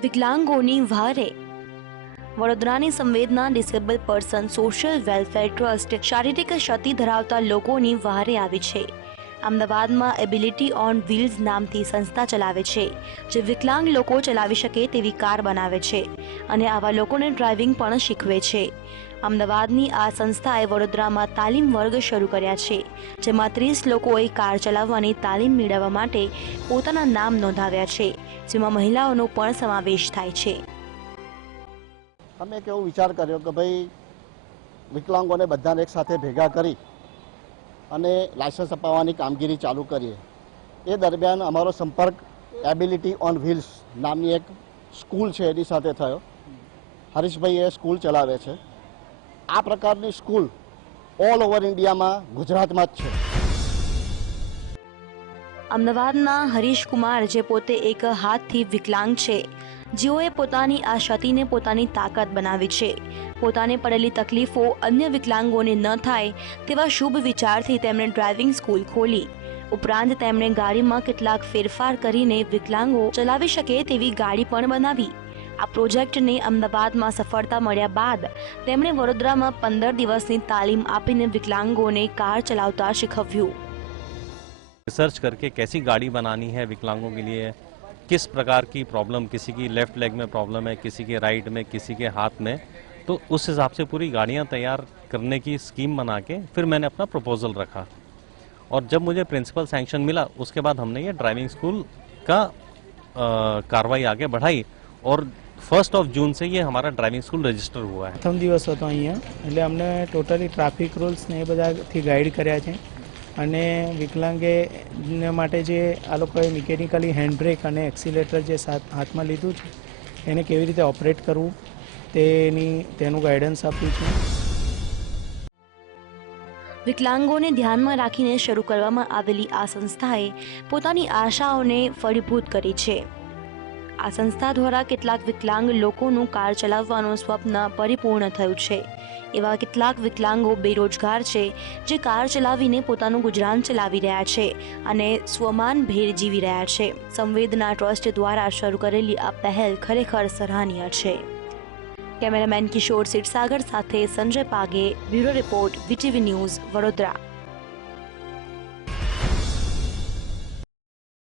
વિકલાંગોની વહારે વડોદરાની સંવેદના disable person social welfare trust શારીરિક ક્ષતિ ધરાવતા લોકોની વહારે આવી છે। અમદાવાદમાં એબિલિટી ઓન વ્હીલ્સ નામથી સંસ્થા ચલાવે છે, જે વિકલાંગ લોકો ચલાવી શકે તેવી કાર બનાવે છે અને આવા લોકોને ડ્રાઇવિંગ પણ શીખવે છે। અમદાવાદની આ સંસ્થાએ વડોદરામાં તાલીમ વર્ગ શરૂ કર્યા છે, જેમાં 30 લોકોએ કાર ચલાવવાની તાલીમ મેળવવા માટે પોતાના નામ નોંધાવ્યા છે, જેમાં મહિલાઓનો પણ સમાવેશ થાય છે। અમે એક એવો વિચાર કર્યો કે ભાઈ વિકલાંગોને બધાને એક સાથે ભેગા કરી અને લાયસન્સ અપાવવાની કામગીરી ચાલુ કરીએ। એ દરમિયાન અમારો સંપર્ક એબિલિટી ઓન વ્હીલ્સ નામની એક સ્કૂલ છે એની સાથે થયો। હરીશભાઈ એ સ્કૂલ ચલાવે છે। આ પ્રકારની સ્કૂલ ઓલ ઓવર ઇન્ડિયામાં ગુજરાતમાં જ છે। અમદાવાદના હરીશ કુમાર, જે પોતે એક હાથથી વિકલાંગ છે, જેઓએ પોતાની આ ક્ષતિને પોતાની તાકાત બનાવી છે। પોતાને પડેલી તકલીફો અન્ય વિકલાંગોને ન થાય તેવા શુભ વિચારથી તેમણે ડ્રાઇવિંગ સ્કૂલ ખોલી। ઉપરાંત તેમણે ગાડીમાં કેટલાક ફેરફાર કરીને વિકલાંગો ચલાવી શકે તેવી ગાડી પણ બનાવી। આ પ્રોજેક્ટને અમદાવાદમાં સફળતા મળ્યા બાદ તેમણે વડોદરામાં 15 દિવસની તાલીમ આપીને વિકલાંગોને કાર ચલાવતા શીખવ્યું। रिसर्च करके कैसी गाड़ी बनानी है विकलांगों के लिए, किस प्रकार की प्रॉब्लम, किसी की लेफ्ट लेग में प्रॉब्लम है, किसी के राइट में, किसी के हाथ में, तो उस हिसाब से पूरी गाड़ियां तैयार करने की स्कीम बना के फिर मैंने अपना प्रपोजल रखा और जब मुझे प्रिंसिपल सैंक्शन मिला उसके बाद हमने ये ड्राइविंग स्कूल का कार्रवाई आगे बढ़ाई और 1 जून से ये हमारा ड्राइविंग स्कूल रजिस्टर हुआ है। प्रथम दिवस હતો અહીંયા, એટલે અમને ટોટલી ટ્રાફિક રૂલ્સ ને એ બધાથી ગાઈડ કર્યા છે અને વિકલાંગે માટે જે આ લોકોએ મિકેનિકલી હેન્ડ બ્રેક અને એક્સિલેટર જે હાથમાં લીધું છે એને કેવી રીતે ઓપરેટ કરવું તેનું ગાઈડન્સ આપ્યું છે। વિકલાંગોને ધ્યાનમાં રાખીને શરૂ કરવામાં આવેલી આ સંસ્થાએ પોતાની આશાઓને ફળીભૂત કરી છે। આ સંસ્થા દ્વારા કેટલાક વિકલાંગ લોકોનું કાર ચલાવવાનું સ્વપ્ન પરિપૂર્ણ થયું છે। એવા કેટલાક વિકલાંગો બેરોજગાર છે, જે કાર ચલાવીને પોતાનું ગુજરાન ચલાવી રહ્યા છે અને સ્વમાન ભેર જીવી રહ્યા છે। સંવેદના ટ્રસ્ટ દ્વારા શરૂ કરેલી આ પહેલ ખરેખર સરાહનીય છે। કેમેરામેન કિશોર સિરસાગર સાથે Sanjay Page, bureau report, VTV news, Vadodara.